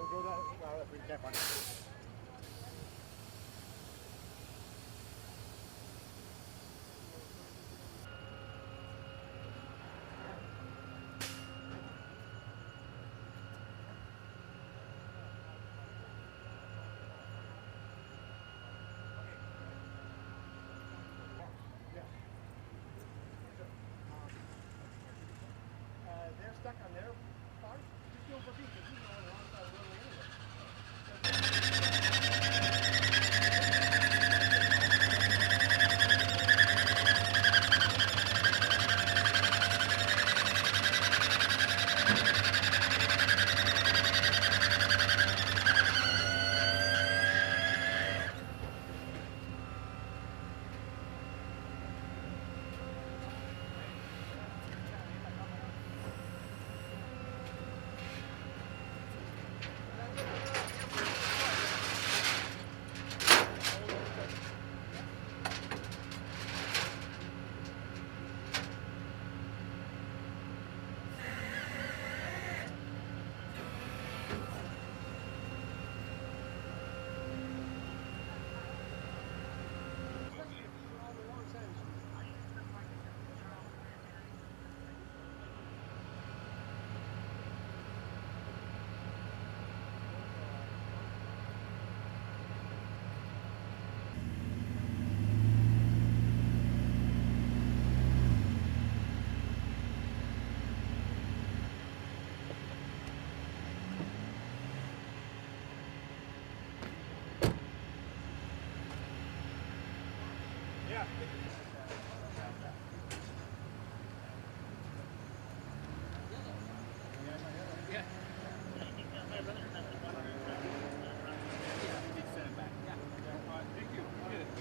we'll go that route if we can't find it. They're stuck on their part. Just go for beat because he's on the wrong side of the roadway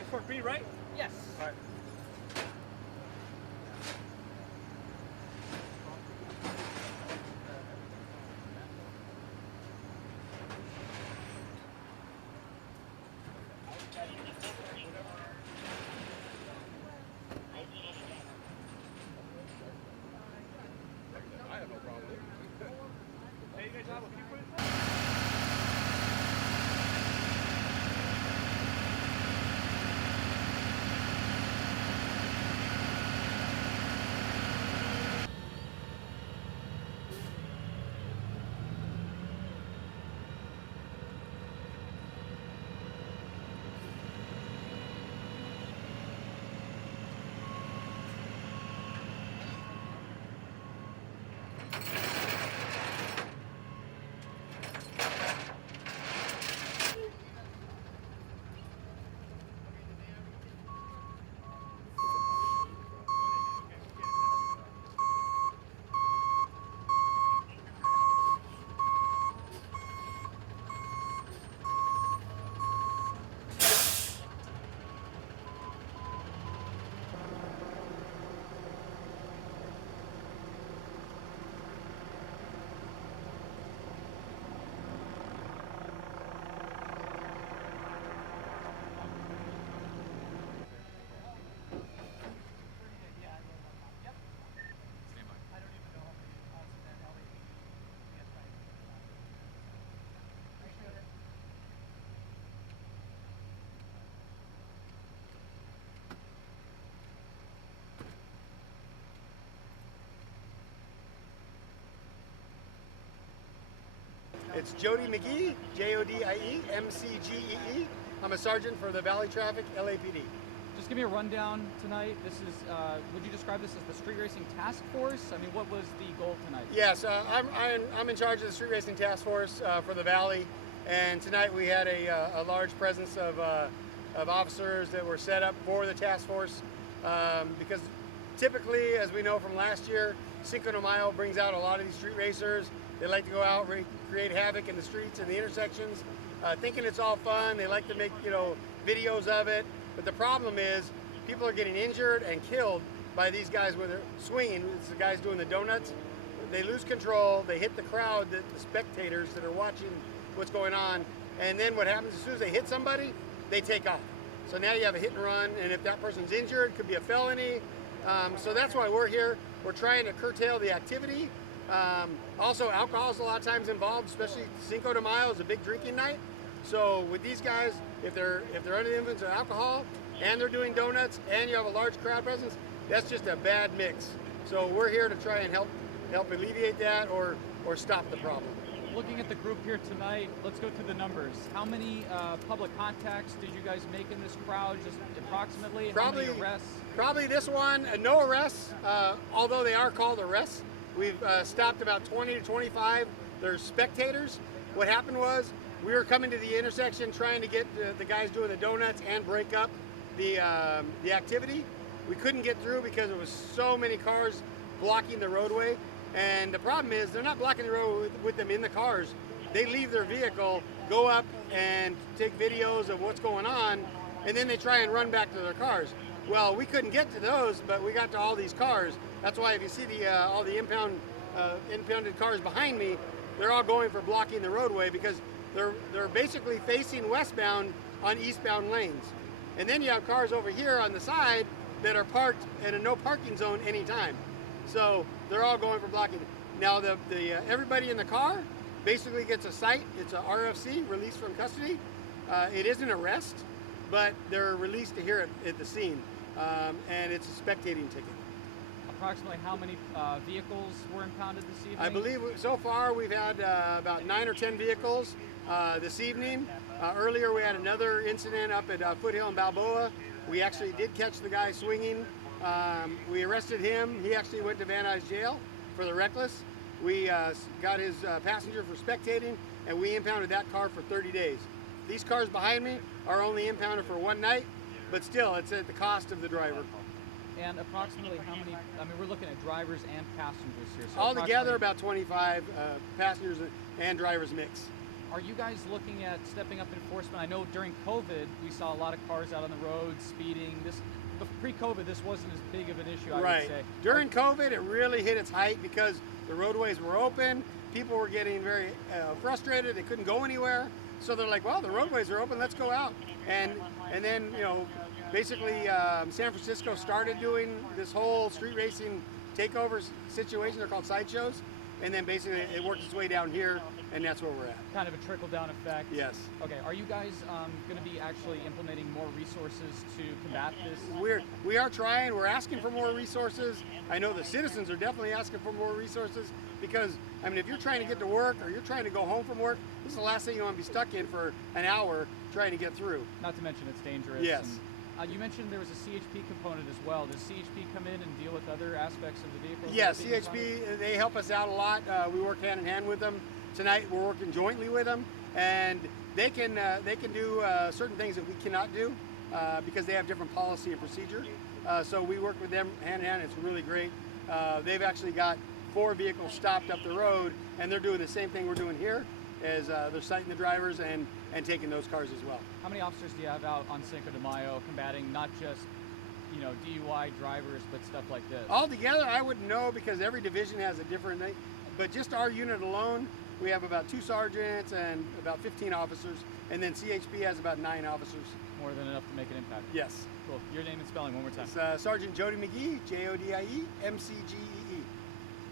For B, right? Yes. All right. I have no problem with it. Hey, you guys have a few footage? It's Jody McGee, Jodie, MCGEE. I'm a sergeant for the Valley Traffic LAPD. Just give me a rundown tonight. This is, would you describe this as the Street Racing Task Force? I mean, what was the goal tonight? Yes, I'm in charge of the Street Racing Task Force for the Valley, and tonight we had a large presence of officers that were set up for the task force because typically, as we know from last year, Cinco de Mayo brings out a lot of these street racers. They like to go out, create havoc in the streets and the intersections, thinking it's all fun. They like to make, videos of it. But the problem is people are getting injured and killed by these guys when they're swinging. It's the guys doing the donuts. They lose control. They hit the crowd, the spectators that are watching what's going on. And then what happens as soon as they hit somebody, they take off. So now you have a hit and run. And if that person's injured, it could be a felony. So that's why we're here. We're trying to curtail the activity Also, alcohol is a lot of times involved, especially Cinco de Mayo is a big drinking night. So with these guys, if they're under the influence of alcohol and they're doing donuts and you have a large crowd presence, that's just a bad mix. So we're here to try and help alleviate that or stop the problem. Looking at the group here tonight, let's go through the numbers. How many public contacts did you guys make in this crowd, just approximately? Probably, how many arrests? Probably this one, no arrests, although they are called arrests. We've stopped about 20 to 25. They're spectators. What happened was we were coming to the intersection trying to get the guys doing the donuts and break up the activity. We couldn't get through because there was so many cars blocking the roadway. And the problem is they're not blocking the road with them in the cars. They leave their vehicle, go up and take videos of what's going on, and then they try and run back to their cars. Well, we couldn't get to those, but we got to all these cars. That's why if you see all the impounded cars behind me, they're all going for blocking the roadway because they're basically facing westbound on eastbound lanes. And then you have cars over here on the side that are parked in a no parking zone anytime. So they're all going for blocking. Now everybody in the car basically gets a cite. It's a RFC, release from custody. It is an arrest, but they're released to here at the scene, and it's a spectating ticket. Approximately how many vehicles were impounded this evening? I believe so far we've had about 9 or 10 vehicles this evening. Earlier we had another incident up at Foothill and Balboa. We actually did catch the guy swinging. We arrested him. He actually went to Van Nuys jail for the reckless. We got his passenger for spectating, and we impounded that car for 30 days. These cars behind me are only impounded for one night, but still, it's at the cost of the driver. And approximately how many, I mean, we're looking at drivers and passengers here. So altogether, about 25 passengers and drivers mix. Are you guys looking at stepping up enforcement? I know during COVID, we saw a lot of cars out on the road, speeding. Pre-COVID, this wasn't as big of an issue, I would say. During COVID, it really hit its height because the roadways were open. People were getting very frustrated. They couldn't go anywhere. So they're like, well, the roadways are open. Let's go out. And then, you know, basically San Francisco started doing this whole street racing takeover situation. They're called sideshows. And then basically it worked its way down here, and that's where we're at. Kind of a trickle-down effect. Yes. Okay. Are you guys going to be actually implementing more resources to combat this? We are trying. We're asking for more resources. I know the citizens are definitely asking for more resources because, I mean, if you're trying to get to work or you're trying to go home from work, this is the last thing you want to be stuck in for an hour trying to get through. Not to mention it's dangerous. Yes. And, you mentioned there was a CHP component as well. Does CHP come in and deal with other aspects of the vehicle? Yes, CHP, they help us out a lot. We work hand in hand with them. Tonight we're working jointly with them, and they can do certain things that we cannot do because they have different policy and procedure. So we work with them hand in hand. It's really great. They've actually got 4 vehicles stopped up the road, and they're doing the same thing we're doing here, as they're citing the drivers and taking those cars as well. How many officers do you have out on Cinco de Mayo combating not just, you know, DUI drivers, but stuff like this? Altogether, I wouldn't know because every division has a different thing. But just our unit alone, we have about 2 sergeants and about 15 officers, and then CHP has about 9 officers. More than enough to make an impact. Yes. Cool. Your name and spelling one more time. It's Sergeant Jody McGee, Jodie, MCGE.